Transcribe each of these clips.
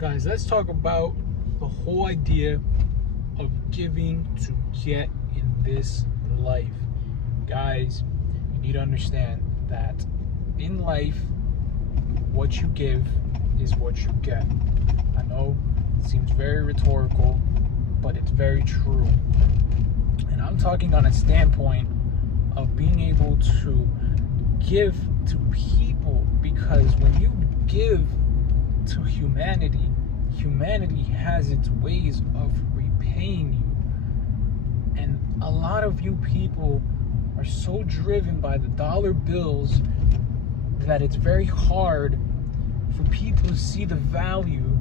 Guys, let's talk about the whole idea of giving to get in this life. Guys, you need to understand that in life, what you give is what you get. I know it seems very rhetorical, but it's very true. And I'm talking on a standpoint of being able to give to people, because when you give to humanity, humanity has its ways of repaying you. And a lot of you people are so driven by the dollar bills that it's very hard for people to see the value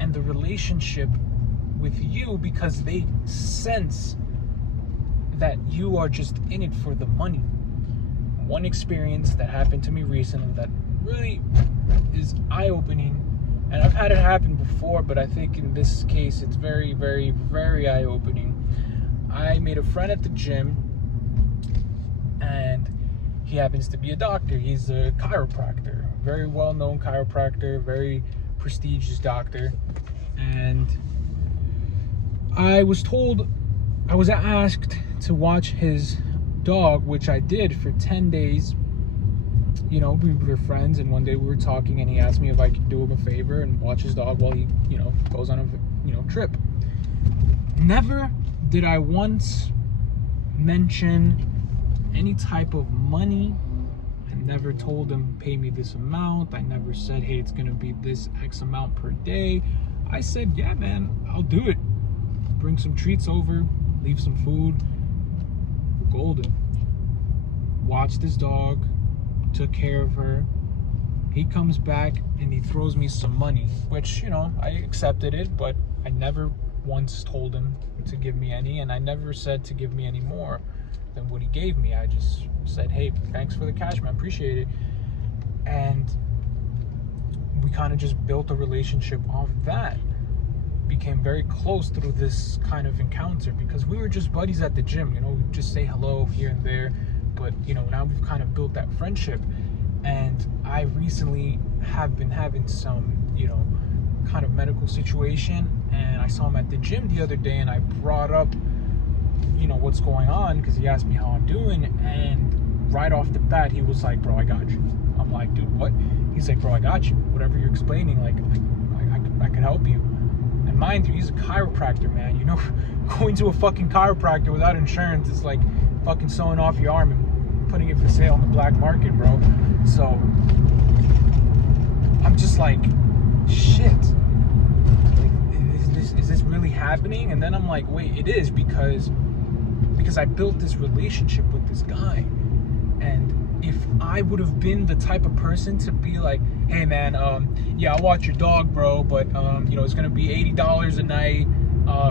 and the relationship with you, because they sense that you are just in it for the money. One experience that happened to me recently that really is eye-opening, and I've had it happen before, but I think in this case it's very, very, very eye-opening. I made a friend at the gym, and he happens to be a doctor. He's a chiropractor, very well-known chiropractor, very prestigious doctor. And I was asked to watch his dog, which I did for 10 days. You know, we were friends, and one day we were talking, and he asked me if I could do him a favor and watch his dog while he, goes on a, trip. Never did I once mention any type of money. I never told him, pay me this amount. I never said, hey, it's gonna be this X amount per day. I said, yeah, man, I'll do it. Bring some treats over, leave some food. We're golden. Watched his dog, took care of her. He comes back and he throws me some money, which, I accepted it, but I never once told him to give me any, and I never said to give me any more than what he gave me. I just said, hey, thanks for the cash, man, appreciate it. And we kind of just built a relationship off that. Became very close through this kind of encounter, because we were just buddies at the gym. We'd just say hello here and there, but now we've kind of built that friendship. And I recently have been having some kind of medical situation, and I saw him at the gym the other day, and I brought up what's going on, because he asked me how I'm doing, and right off the bat he was like, bro, I got you. I'm like, dude, what? He's like, bro, I got you. Whatever you're explaining, like I can help you. And mind you, he's a chiropractor, man. Going to a fucking chiropractor without insurance is like fucking sewing off your arm and putting it for sale on the black market, bro. So I'm just like, shit. Is this really happening? And then I'm like, wait, it is, because I built this relationship with this guy. And if I would have been the type of person to be like, hey man, yeah, I'll watch your dog, bro, but it's gonna be $80 a night.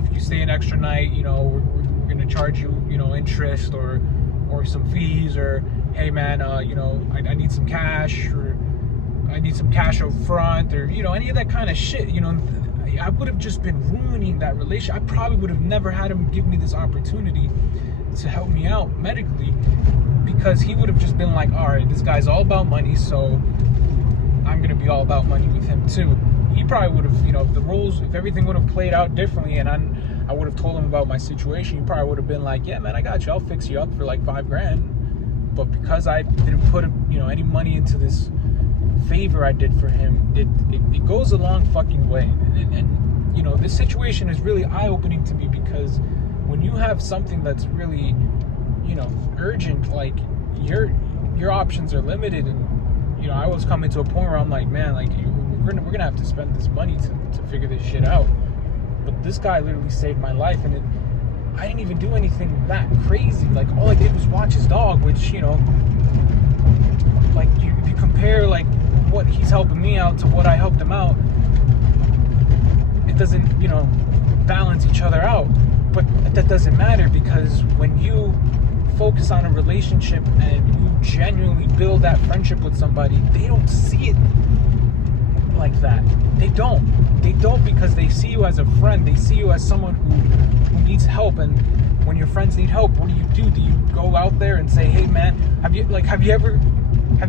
If you stay an extra night, we're gonna charge you, interest or some fees, or hey man, I need some cash, or I need some cash up front, or any of that kind of shit. I would have just been ruining that relationship. I probably would have never had him give me this opportunity to help me out medically, because he would have just been like, all right, this guy's all about money, so I'm gonna be all about money with him too. He probably would have, if everything would have played out differently, and I would have told him about my situation, he probably would have been like, yeah man, I got you, I'll fix you up for like $5,000. But because I didn't put any money into this favor I did for him, it goes a long fucking way. And this situation is really eye-opening to me, because when you have something that's really urgent, like your options are limited. And I was coming to a point where I'm like, man, like we're gonna have to spend this money to figure this shit out. But this guy literally saved my life, and I didn't even do anything that crazy. Like all I did was watch his dog, which like if you compare like what he's helping me out to what I helped him out, it doesn't balance each other out. But that doesn't matter, because when you focus on a relationship and you genuinely build that friendship with somebody, they don't see it like that. They don't, because they see you as a friend. They see you as someone who needs help. And when your friends need help, what do? Do you go out there and say, hey man, have you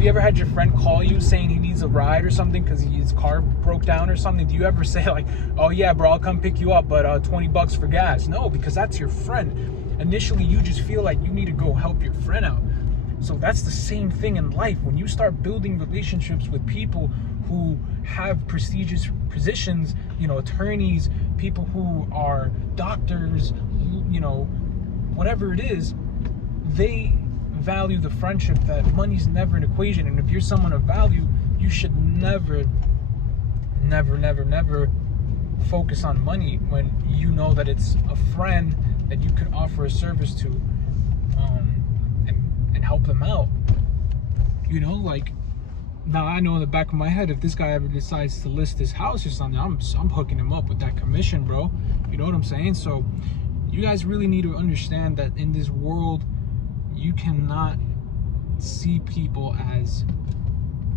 ever had your friend call you saying he needs needs a ride or something because his car broke down or something, do you ever say like, oh yeah, bro, I'll come pick you up, but $20 for gas? No, because that's your friend. Initially, you just feel like you need to go help your friend out. So that's the same thing in life. When you start building relationships with people who have prestigious positions, you know, attorneys, people who are doctors, you know, whatever it is, they value the friendship. That money's never an equation. And if you're someone of value, you should never focus on money when you know that it's a friend that you could offer a service to, and help them out. You know, like, now I know in the back of my head, if this guy ever decides to list his house or something, I'm hooking him up with that commission, bro. You know what I'm saying? So you guys really need to understand that in this world, you cannot see people as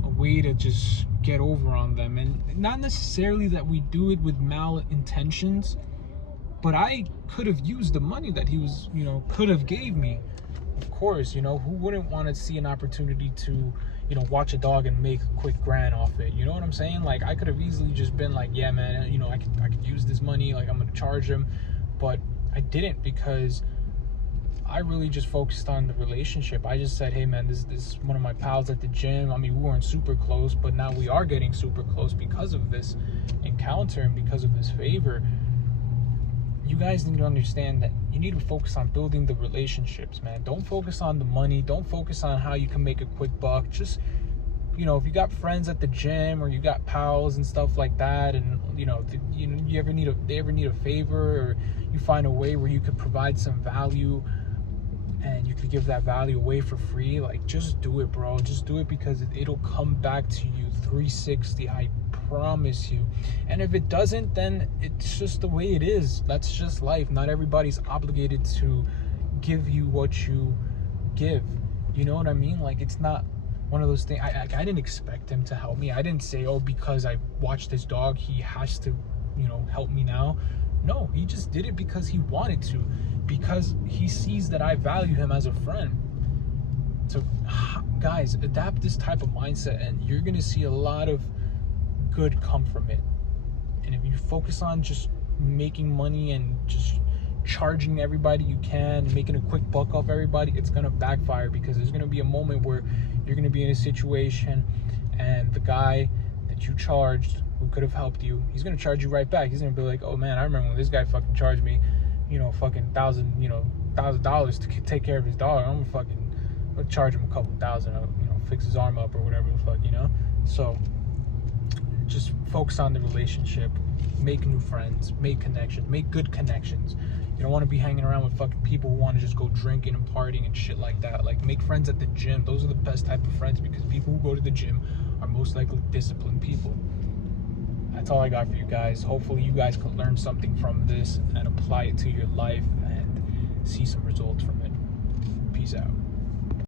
a way to just get over on them. And not necessarily that we do it with malintentions, but I could have used the money that he was, you know, could have gave me. Of course, you know, who wouldn't want to see an opportunity to, you know, watch a dog and make a quick grand off it? You know what I'm saying? Like, I could have easily just been like, yeah, man, you know, I could use this money, like, I'm gonna charge him. But I didn't, because I really just focused on the relationship. I just said, hey man, this is one of my pals at the gym. I mean, we weren't super close, but now we are getting super close because of this encounter and because of this favor. You guys need to understand that you need to focus on building the relationships, man. Don't focus on the money. Don't focus on how you can make a quick buck. Just, you know, if you got friends at the gym or you got pals and stuff like that, and they ever need a favor, or you find a way where you could provide some value and you could give that value away for free, like, just do it, bro. Just do it, because it'll come back to you 360. I promise you. And if it doesn't, then it's just the way it is. That's just life. Not everybody's obligated to give you what you give. You know what I mean? Like, it's not one of those things. I didn't expect him to help me. I didn't say, oh, because I watched this dog, he has to, you know, help me now. No, he just did it because he wanted to, because he sees that I value him as a friend. So guys, adapt this type of mindset and you're gonna see a lot of good come from it. And if you focus on just making money and just charging everybody you can, making a quick buck off everybody, it's gonna backfire, because there's gonna be a moment where you're gonna be in a situation and the guy that you charged, who could have helped you, he's gonna charge you right back. He's gonna be like, oh man, I remember when this guy fucking charged me, you know, fucking $1,000 to take care of his dog. I'm gonna charge him a couple thousand, you know, fix his arm up or whatever the fuck, you know. So just focus on the relationship, make new friends, make connections, make good connections. You don't want to be hanging around with fucking people who want to just go drinking and partying and shit like that. Like, make friends at the gym. Those are the best type of friends, because people who go to the gym are most likely disciplined people. That's all I got for you guys. Hopefully you guys can learn something from this and apply it to your life and see some results from it. Peace out.